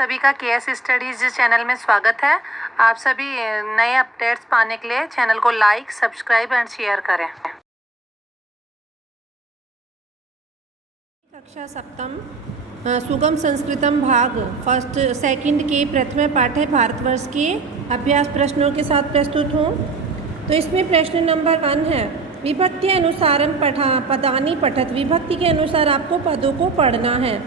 सभी का KS studies channel में स्वागत है। आप सभी नए अपडेट्स पाने के लिए चैनल को लाइक, सब्सक्राइब एंड शेयर करें। कक्षा सप्तम सुगम संस्कृतम भाग फर्स्ट सेकंड के प्रथम पाठ्य भारतवर्ष के अभ्यास प्रश्नों के साथ प्रस्तुत हूँ। तो इसमें प्रश्न नंबर 1 है, विभक्ति अनुसारम पदानि पठत। विभक्ति के अनुसार आपको पदों को पढ़ना है।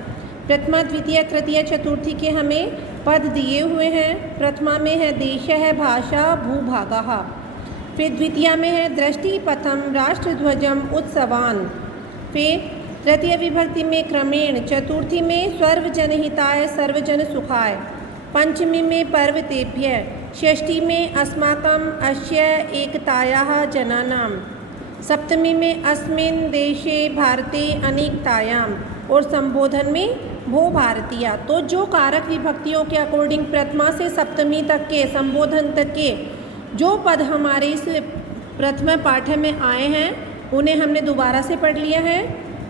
प्रथमा, द्वितीय, तृतीय, चतुर्थी के हमें पद दिए हुए हैं। प्रथमा में है देश है, भाषा, भूभागः। फिर द्वितीय में है दृष्टि, पथम, राष्ट्रध्वजम, उत्सवान। फिर तृतीय विभक्ति में क्रमेण। चतुर्थी में सर्वजनहिताय, सर्वजन सुखाय। पंचमी में पर्वतेभ्य। षष्ठी में अस्माकं, अस्य, एकतायाः, जनानां। सप्तमी में अस्मिन् देशे भारते अनेकतायाम। और संबोधन में भो भारतीया। तो जो कारक विभक्तियों के अकॉर्डिंग प्रथमा से सप्तमी तक के संबोधन तक के जो पद हमारे इस प्रथम पाठ्य में आए हैं उन्हें हमने दोबारा से पढ़ लिया है।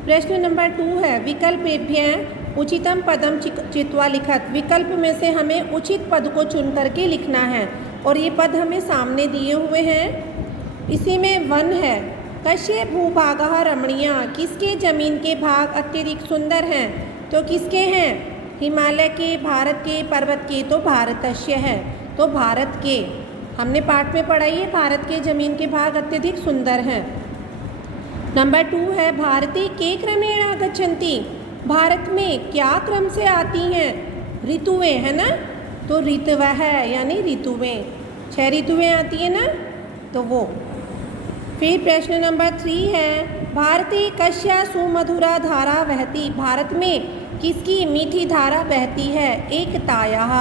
प्रश्न नंबर 2 है, विकल्पेभ्य उचितम पदम चित्वा लिखत। विकल्प में से हमें उचित पद को चुन करके लिखना है और ये पद हमें सामने दिए हुए हैं। इसी में 1 है, कस्य भूभागः रमणीय। किसके जमीन के भाग अत्यधिक सुंदर हैं? तो किसके हैं? हिमालय के, भारत के, पर्वत के। तो भारतस्य है, तो भारत के। हमने पाठ में पढ़ा है भारत के जमीन के भाग अत्यधिक सुंदर हैं। नंबर 2 है, भारते के क्रमेण आगच्छन्ति। भारत में क्या क्रम से आती हैं? ऋतुएं, है ना। तो ऋतवः है यानी ऋतुएं, 6 ऋतुएं आती है ना, तो वो। फिर प्रश्न नंबर 3 है, भारते कस्या सुमधुरा धारा बहती। भारत में किसकी मीठी धारा बहती है? एकतायाः।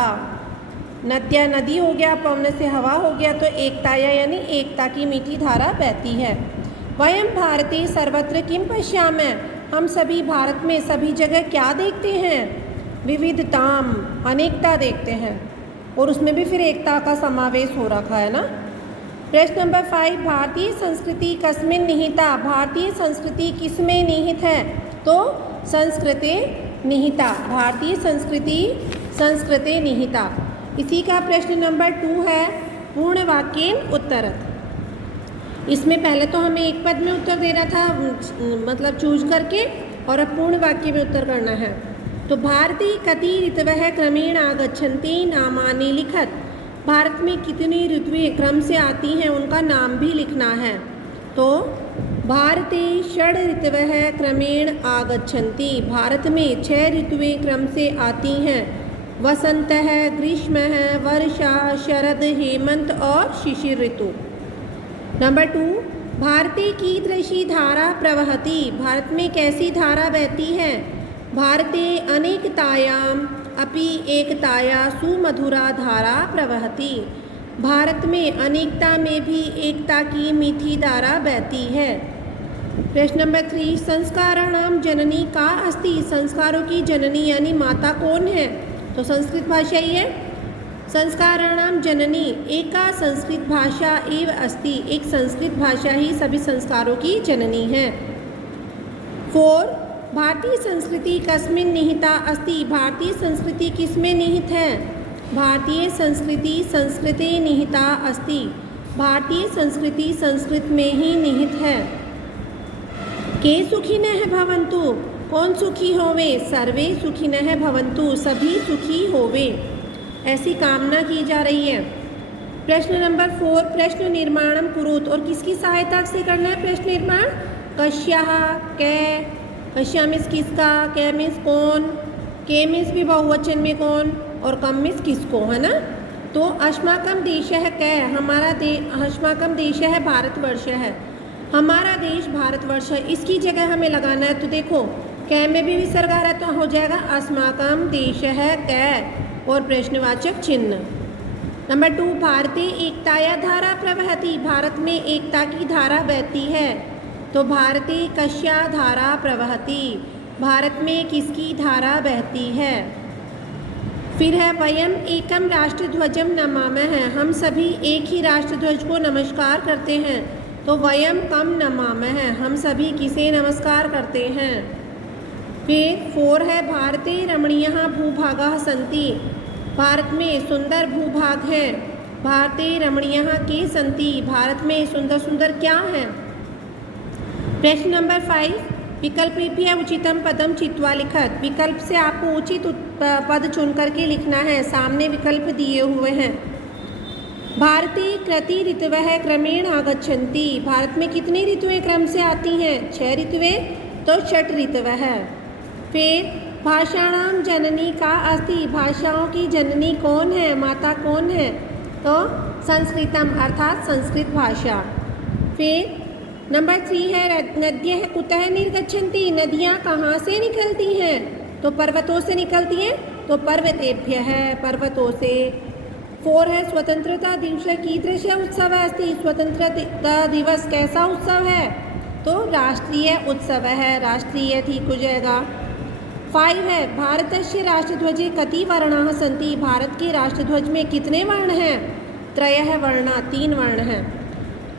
नद्या नदी हो गया, पवन से हवा हो गया, तो एकताया यानी एकता की मीठी धारा बहती है। वयम भारते सर्वत्र किम पश्यामः। हम सभी भारत में सभी जगह क्या देखते हैं? विविधताम, अनेकता देखते हैं, और उसमें भी फिर एकता का समावेश हो रखा है ना। प्रश्न नंबर 5, भारतीय संस्कृति कस्मिन् निहिता। भारतीय संस्कृति किसमें निहित है? तो संस्कृते निहिता। भारतीय संस्कृति संस्कृते निहिता। इसी का प्रश्न नंबर 2 है, पूर्ण वाक्येन उत्तरत। इसमें पहले तो हमें एक पद में उत्तर देना था, मतलब चूज करके, और अब पूर्ण वाक्य में उत्तर करना है। तो भारते कति ऋतवः क्रमेण आगच्छन्ति नामानि लिखत। भारत में कितनी ऋतुएं क्रम से आती हैं उनका नाम भी लिखना है। तो भारते षड् ऋतवः क्रमेण आगच्छन्ति। भारत में 6 ऋतुएं क्रम से आती हैं। वसंत है, ग्रीष्म है, वर्षा, शरद, हेमंत और शिशिर ऋतु। नंबर 2, भारते कीदृशी धारा प्रवहति। भारत में कैसी धारा बहती है? भारते अनेकतायाम अपि एकताया सुमधुरा धारा प्रवहति। भारत में अनेकता में भी एकता की मीठी धारा बहती है। प्रश्न नंबर 3, संस्काराणाम जननी का अस्ति। संस्कारों की जननी यानी माता कौन है? तो संस्कृत भाषा ही है। संस्काराणाम जननी एका संस्कृत भाषा एव अस्ति। एक संस्कृत भाषा ही सभी संस्कारों की जननी है। 4, भारतीय संस्कृति कस्मिन् निहिता अस्ति। भारतीय संस्कृति किसमें निहित है? भारतीय संस्कृति संस्कृते निहिता अस्ति। भारतीय संस्कृति संस्कृत में ही निहित है। के सुखिनः भवन्तु। कौन सुखी होवे? सर्वे सुखिनः भवन्तु। सभी सुखी होवे, ऐसी कामना की जा रही है। प्रश्न नंबर 4, प्रश्न निर्माणम कुरुत। और किसकी सहायता से करना है प्रश्न निर्माण? कस्याः, कै। कस्या मीन्स किसका, कै मीन्स कौन, के मीन्स भी बहुवचन में कौन, और कम मीन्स किसको, है ना। तो अस्माकं देशः कै, हमारा अस्माकं देशः भारतवर्ष है। हमारा देश भारतवर्ष है, इसकी जगह हमें लगाना है। तो देखो कै में भी विसर्ग आ रहा है, तो हो जाएगा अस्माकं देशः कै और प्रश्नवाचक चिन्ह। नंबर 2, भारते एकताया धारा प्रवहति। भारत में एकता की धारा बहती है। तो भारते कस्या धारा प्रवहति। भारत में किसकी धारा बहती है? फिर है, वयम एकम राष्ट्रध्वजम नमामः। हम सभी एक ही राष्ट्रध्वज को नमस्कार करते हैं। तो वयम कम नमामः, हम सभी किसे नमस्कार करते हैं? फिर 4 है भारते रमणीयः भूभागाः सन्ति, भारत में सुंदर भूभाग हैं। भारते रमणीयः के सन्ति, भारत में सुंदर सुंदर क्या हैं। प्रश्न नंबर 5, विकल्पेभ्यः उचितं पदं चित्वा लिखत। विकल्प से आपको उचित पद चुन करके लिखना है। सामने विकल्प दिए हुए हैं। भारते कति ऋतवः क्रमेण आगच्छन्ति, भारत में कितनी ऋतुएं क्रम से आती हैं? 6 ऋतुएं, तो 6 ऋतवः। फिर भाषाणां जननी का अस्ति, भाषाओं की जननी कौन है, माता कौन है? तो संस्कृतम अर्थात संस्कृत भाषा। फिर नंबर 3 है नद्यः कुतः निर्गच्छन्ति, नदियाँ कहाँ से निकलती हैं? तो पर्वतों से निकलती हैं, तो पर्वतेभ्यः, पर्वतों से। 4 है स्वतंत्रता दिवस कीदृश उत्सव अस्ति, स्वतंत्रता दिवस कैसा उत्सव है? तो राष्ट्रीय उत्सव है, राष्ट्रीय ठीक हो जाएगा। 5 है भारतस्य राष्ट्रध्वजे कति वर्णाः सन्ति, भारत के राष्ट्रध्वज में कितने वर्ण हैं? त्रयः वर्णा, 3 वर्ण हैं।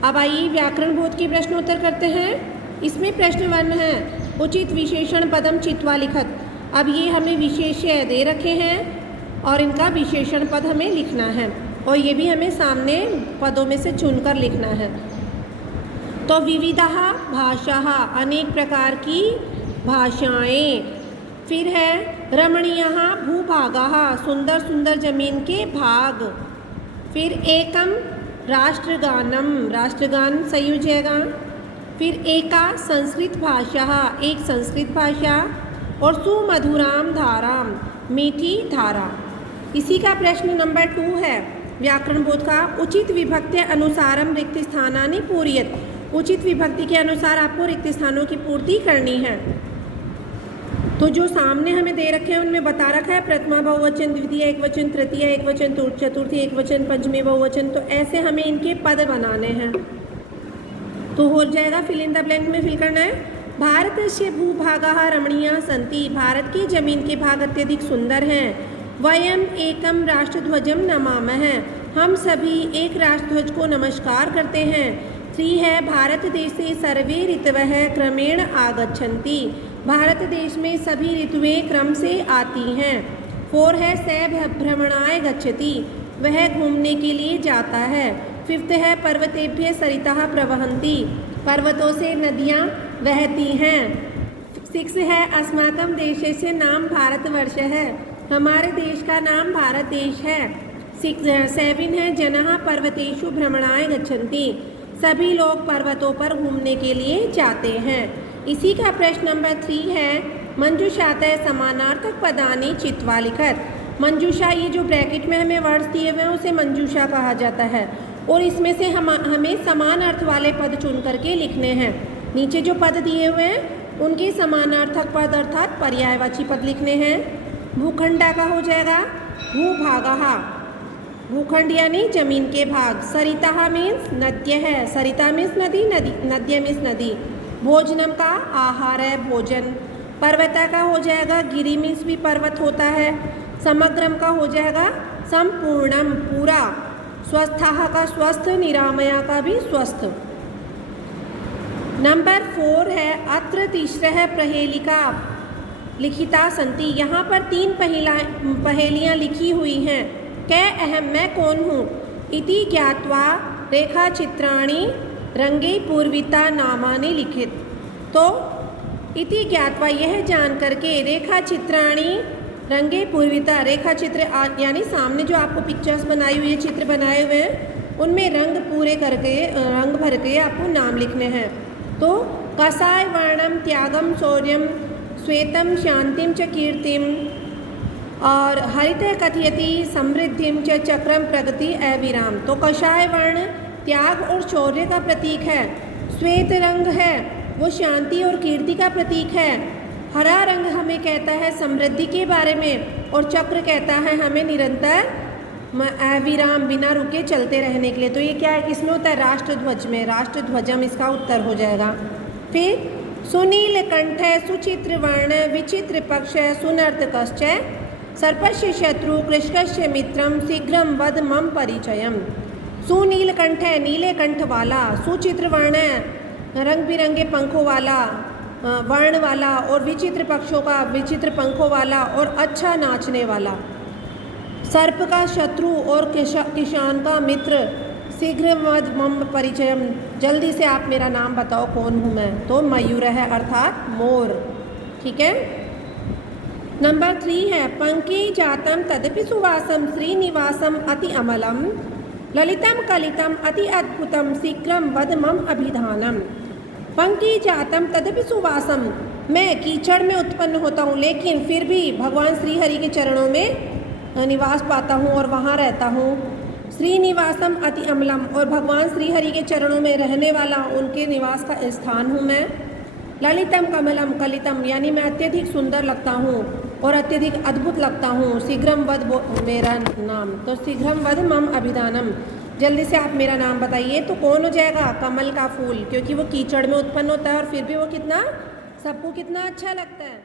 अब आइए व्याकरण बोध के प्रश्नोत्तर करते हैं। इसमें प्रश्न 1 है उचित विशेषण पदम चित्वा लिखत। अब ये हमें विशेष्य दे रखे हैं और इनका विशेषण पद हमें लिखना है, और ये भी हमें सामने पदों में से चुनकर लिखना है। तो विविधः भाषाः, अनेक प्रकार की भाषाएं। फिर है रमणीयः भूभागाः, सुंदर सुंदर जमीन के भाग। फिर एकम राष्ट्रगानम, राष्ट्रगान सही हो जाएगा। फिर एका संस्कृत भाषा, एक संस्कृत भाषा। और सुमधुराम धाराम, मीठी धारा। इसी का प्रश्न नंबर 2 है व्याकरण बोध का उचित विभक्ति अनुसारम रिक्त स्थानानि पूरयत। उचित विभक्ति के अनुसार आपको रिक्त स्थानों की पूर्ति करनी है। तो जो सामने हमें दे रखे हैं उनमें बता रखा है प्रथमा बहुवचन, द्वितीय एकवचन, तृतीय एकवचन, चतुर्थी एकवचन, पंचमी बहुवचन। तो ऐसे हमें इनके पद बनाने हैं। तो हो जाएगा फिल इन द ब्लैंक में फिल करना है। भारतस्य भूभागाः रमणीयाः सन्ति, भारत की जमीन के भाग अत्यधिक सुंदर हैं। वयम एकम राष्ट्रध्वजम नमामः, हम सभी एक राष्ट्रध्वज को नमस्कार करते हैं। 3 है भारत देशे सर्वे ऋतवः क्रमेण आगच्छन्ति, भारत देश में सभी ऋतुएं क्रम से आती हैं। 4 है स भ्रमणाय गच्छति, वह घूमने के लिए जाता है। 5 है पर्वतेभ्यः सरिताः प्रवहन्ति, पर्वतों से नदियाँ बहती हैं। 6 है अस्माकं देशस्य नाम भारतवर्ष है, हमारे देश का नाम भारत देश है। 7 है जनः पर्वतेषु भ्रमणाय गच्छन्ति, सभी लोग पर्वतों पर घूमने के लिए जाते हैं। इसी का प्रश्न नंबर 3 है मंजूषातः समानार्थक पदानि चित्वा लिखत। मंजूषा, ये जो ब्रैकेट में हमें वर्ड्स दिए हुए हैं उसे मंजूषा कहा जाता है, और इसमें से हमें समान अर्थ वाले पद चुन करके लिखने हैं। नीचे जो पद दिए हुए हैं उनके समानार्थक पद अर्थात पर्यायवाची पद लिखने हैं। भूखंडा का हो जाएगा भूभागः, भूखंड यानी जमीन के भाग। सरिता मीन्स नद्य है, सरिता मीन्स नदी, नद्य मीन्स नदी। भोजनम का आहार है, भोजन। पर्वता का हो जाएगा गिरी मीन्स भी पर्वत होता है। समग्रम का हो जाएगा संपूर्णम, पूरा। स्वस्थः का स्वस्थ, निरामया का भी स्वस्थ। नंबर 4 है अत्र तीसरा प्रहेलिका लिखिता संति, यहाँ पर 3 पहेलियाँ लिखी हुई हैं। कै अहम, मैं कौन हूँ। इति ज्ञात्वा रेखा चित्राणि रंगे पूर्विता नामानि लिखित। तो इति ज्ञात्वा, यह जान करके, रेखा चित्राणि रंगे पूर्विता, रेखा चित्र यानी सामने जो आपको पिक्चर्स बनाई हुई है, चित्र बनाए हुए हैं, उनमें रंग पूरे करके, रंग भर के आपको नाम लिखने हैं। तो कसाय वर्णम त्यागम शौर्यम श्वेतम शांतिम च कीर्तिम, और हरित कथयति समृद्धिम च चक्रम प्रगति अविराम। तो कषाय वर्ण त्याग और शौर्य का प्रतीक है। श्वेत रंग है वो शांति और कीर्ति का प्रतीक है। हरा रंग हमें कहता है समृद्धि के बारे में, और चक्र कहता है हमें निरंतर अविराम बिना रुके चलते रहने के लिए। तो ये क्या है, किसमें होता है, राष्ट्रध्वज में, राष्ट्रध्वजम इसका उत्तर हो जाएगा। फिर सुनील कंठ सुचित्र वर्ण विचित्र पक्ष सुनर्तकश्च सर्पस्य शत्रु कृष्कस्य मित्रम शीघ्रम वद मम परिचयम। सुनील कंठ है, नीले कंठ वाला। सुचित्र वर्ण है, रंग बिरंगे पंखों वाला। वर्ण वाला और विचित्र पक्षों का, विचित्र पंखों वाला और अच्छा नाचने वाला। सर्प का शत्रु और किसान का मित्र। शीघ्र मम परिचयम, जल्दी से आप मेरा नाम बताओ कौन हूँ मैं। तो मयूर है अर्थात मोर। ठीक है। नंबर 3 है पंकी जातम तदपि सुवासम श्रीनिवासम अति अमलम ललितम कलितम अति अद्भुतम शीघ्रम वद मम अभिधानम। पंकी जातम तदपि सुवासम, मैं कीचड़ में उत्पन्न होता हूँ लेकिन फिर भी भगवान श्री हरि के चरणों में निवास पाता हूँ और वहाँ रहता हूँ। श्रीनिवासम अति अमलम, और भगवान श्री हरि के चरणों में रहने वाला उनके निवास का स्थान हूँ मैं। ललितम कमलम कलितम, यानी मैं अत्यधिक सुंदर लगता हूँ और अत्यधिक अद्भुत लगता हूँ। शीघ्रम वद मेरा नाम, तो शीघ्रम वद मम अभिधानम, जल्दी से आप मेरा नाम बताइए। तो कौन हो जाएगा? कमल का फूल, क्योंकि वो कीचड़ में उत्पन्न होता है और फिर भी वो कितना सबको कितना अच्छा लगता है।